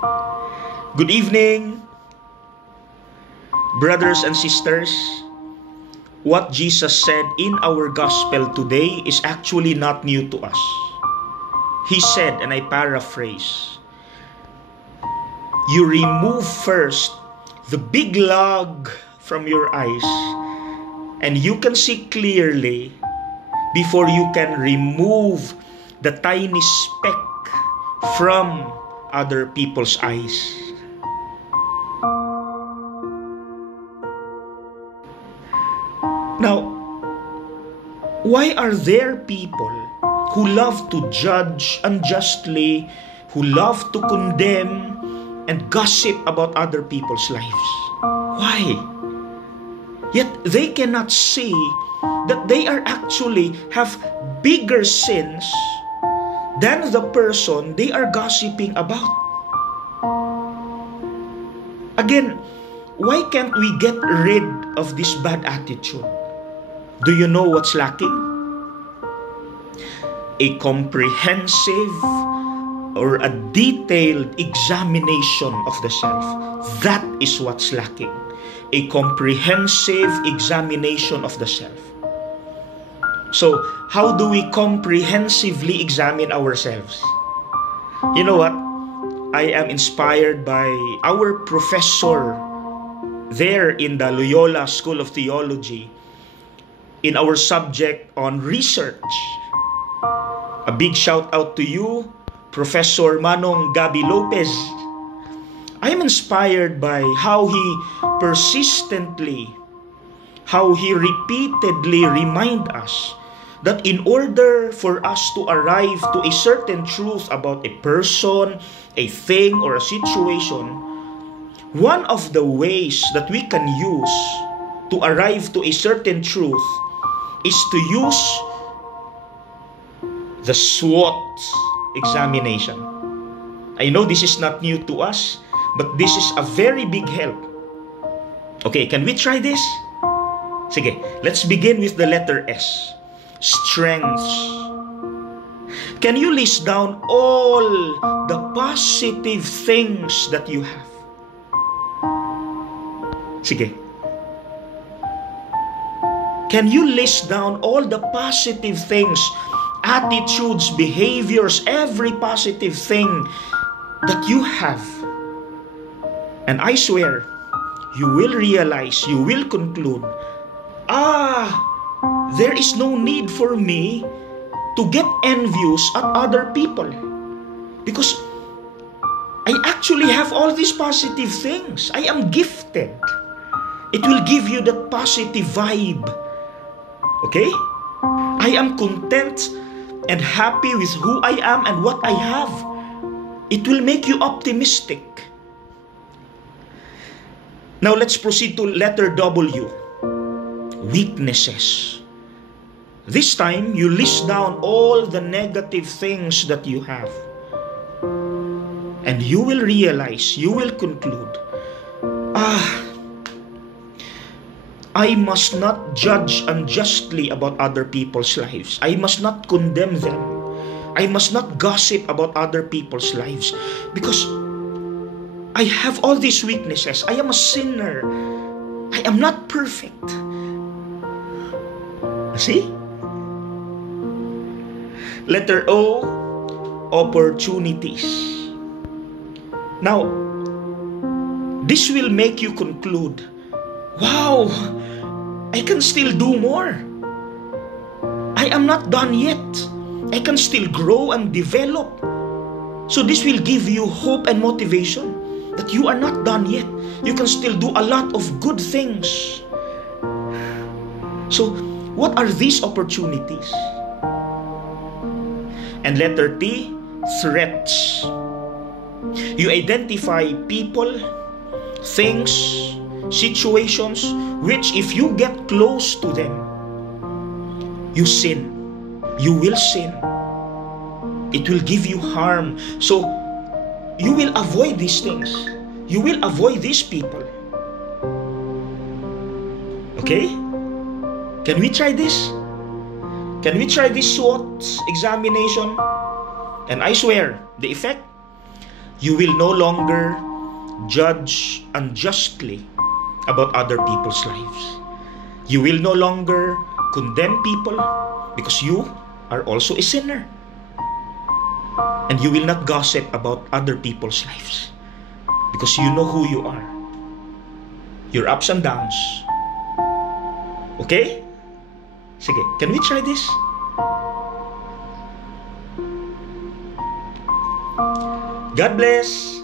Good evening, brothers and sisters. What Jesus said in our gospel today is actually not new to us. He said, and I paraphrase, you remove first the big log from your eyes, and you can see clearly before you can remove the tiny speck from other people's eyes. Now, why are there people who love to judge unjustly, who love to condemn and gossip about other people's lives? Why? Yet they cannot see that they are actually have bigger sins than the person they are gossiping about. Again, why can't we get rid of this bad attitude? Do you know what's lacking? A comprehensive or a detailed examination of the self. That is what's lacking. A comprehensive examination of the self. So, how do we comprehensively examine ourselves? You know what? I am inspired by our professor there in the Loyola School of Theology in our subject on research. A big shout out to you, Professor Manong Gabi Lopez. I am inspired by how he persistently, how he repeatedly remind us that in order for us to arrive to a certain truth about a person, a thing, or a situation, one of the ways that we can use to arrive to a certain truth is to use the SWOT examination. I know this is not new to us, but this is a very big help. Okay, can we try this? Sige, let's begin with the letter S. Strengths. Can you list down all the positive things that you have? Sige. Can you list down all the positive things, attitudes, behaviors, every positive thing that you have? And I swear, you will realize, you will conclude, there is no need for me to get envious at other people. Because I actually have all these positive things. I am gifted. It will give you that positive vibe. Okay? I am content and happy with who I am and what I have. It will make you optimistic. Now let's proceed to letter W. Weaknesses. This time, you list down all the negative things that you have. And you will realize, you will conclude, I must not judge unjustly about other people's lives. I must not condemn them. I must not gossip about other people's lives. Because I have all these weaknesses. I am a sinner. I am not perfect. See? Letter O, opportunities. Now, this will make you conclude, wow, I can still do more. I am not done yet. I can still grow and develop. So this will give you hope and motivation that you are not done yet. You can still do a lot of good things. So, what are these opportunities? And letter T, threats. You identify people, things, situations, which if you get close to them, you sin. You will sin. It will give you harm. So, you will avoid these things. You will avoid these people. Okay? Can we try this? Can we try this SWOT examination? And I swear, the effect, You will no longer judge unjustly about other people's lives. You will no longer condemn people because you are also a sinner. And you will not gossip about other people's lives because you know who you are. Your ups and downs. Okay? Sige, can we try this? God bless.